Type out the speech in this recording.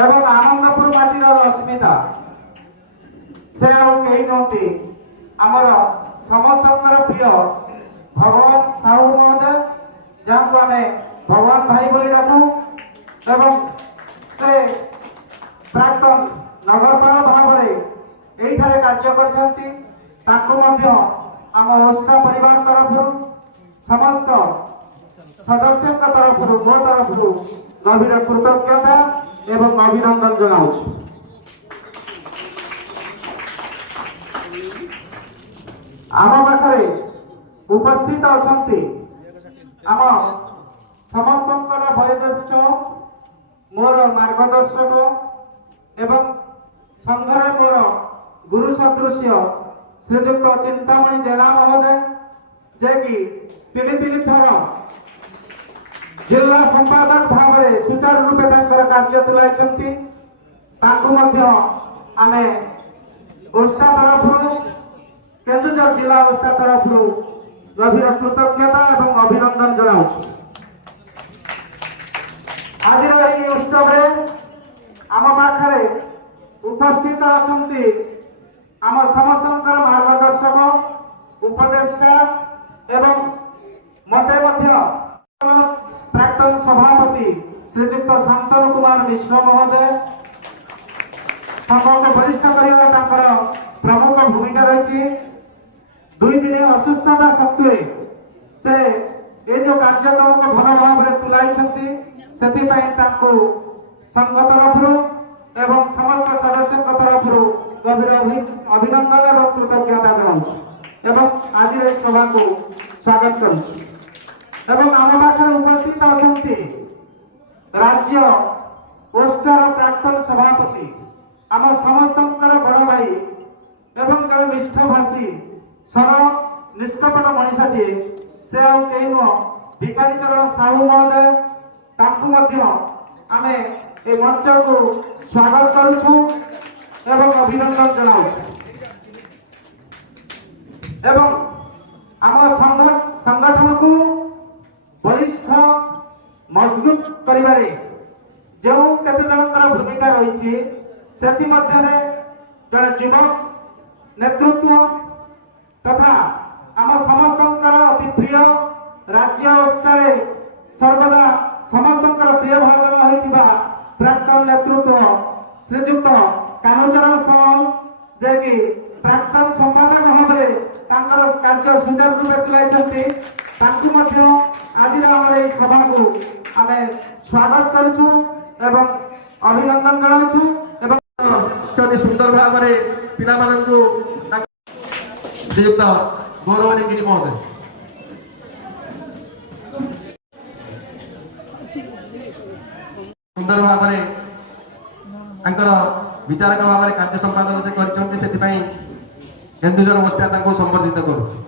এবং আনন্দপুর মাটির রশ্মিতা সে আর কেହି নতি আমার সমস্তଙ୍କର প্রিয় ভগবান সাহু মহোদয় যাহাକୁ ଆମେ ভগবান ভাই ବୋଲି ডাকু এবং ସେ ପ୍ରାକ୍ତନ ନଗରପାଳ ଭାବରେ ଏଇଠାରେ କାର୍ଯ୍ୟ କରିଛନ୍ତି ତାଙ୍କୁ ମଧ୍ୟ ଆମ ଓଷ୍ଟା ପରିବାର ତରଫରୁ ସମସ୍ତ ସଦସ୍ୟଙ୍କ ତରଫରୁ ମୋ ତରଫରୁ ଗଭୀର କୃତଜ୍ଞତା এবং অভিনন্দন জানাচ্ছি। ଆମ ପାଖରେ ଉପସ୍ଥିତ ଅଛନ୍ତି ଆମ ସମସ୍ତଙ୍କର ବୟୋଜ୍ୟେଷ୍ଠ ମୋର ମାର୍ଗଦର୍ଶକ ଏବଂ ସଂଘରେ ମୋର ଗୁରୁ ସଦୃଶ୍ୟ ଶ୍ରୀଯୁକ୍ତ ଚିନ୍ତାମଣି ଜେନା ମହୋଦୟ ଯେ କି ତିନି ଥର जिला संपादक भाव में सुचारू रूपे कार्य तुलाई आम ओष्टा तरफ केन्दुझर जिला ओष्टा तरफ गभीर कृतज्ञता और अभिनंदन जनाऊ। आज उत्सव आम पाखे उपस्थित अच्छा आम समस्त मार्गदर्शक उपदेष्टा एवं मते प्राक्तन सभापति श्रीजुक्त शांतनु कुमार मिश्र महोदय संघ वरिष्ठ कर प्रमुख भूमिका रही। 2 दिन असुस्थता सत्वे से ये जो कार्यक्रम को भल भाव में तुलाई संघ तरफ एवं समस्त सदस्य तरफ गभीर अभिनंदन और कृतज्ञता जनाऊँ आज सभा को स्वागत करुँ। एवं आम पाखे उपस्थित अच्छा राज्य ओष्टार प्राक्तन सभापति आम समस्त बड़ भाई एवं जड़े निष्ठभाषी सरल निष्कपट मनीषाटे से आई नुह भिखारी चरण साहू महोदय आम ए मंच को स्वागत करुछु एवं अभिनंदन जनाऊ। एवं आम संगठन को वरिष्ठ मजबूत करिबारे जो केते जनकर भूमिका रही से जड़े युवक नेतृत्व तथा आम समस्त अति प्रिय राज्य ओष्टारे सर्वदा समस्त प्रिय भाजन होता प्राक्तन नेतृत्व श्रीजुक्त कानुचरण सामल जे कि प्राक्तन संपादक भाव में कार्य सुचारू रूपे तुलाई आज सभा को आम स्वागत करुचु एवं अभिनंदन जनाऊँ। अति सुंदर भाव में पिला श्रीयुक्त गौरवनी गिरी महोदय सुंदर भाव में विचारक भाव में कार्य संपादन से केन्दुझर ओष्टा संबर्धित करुच्ची।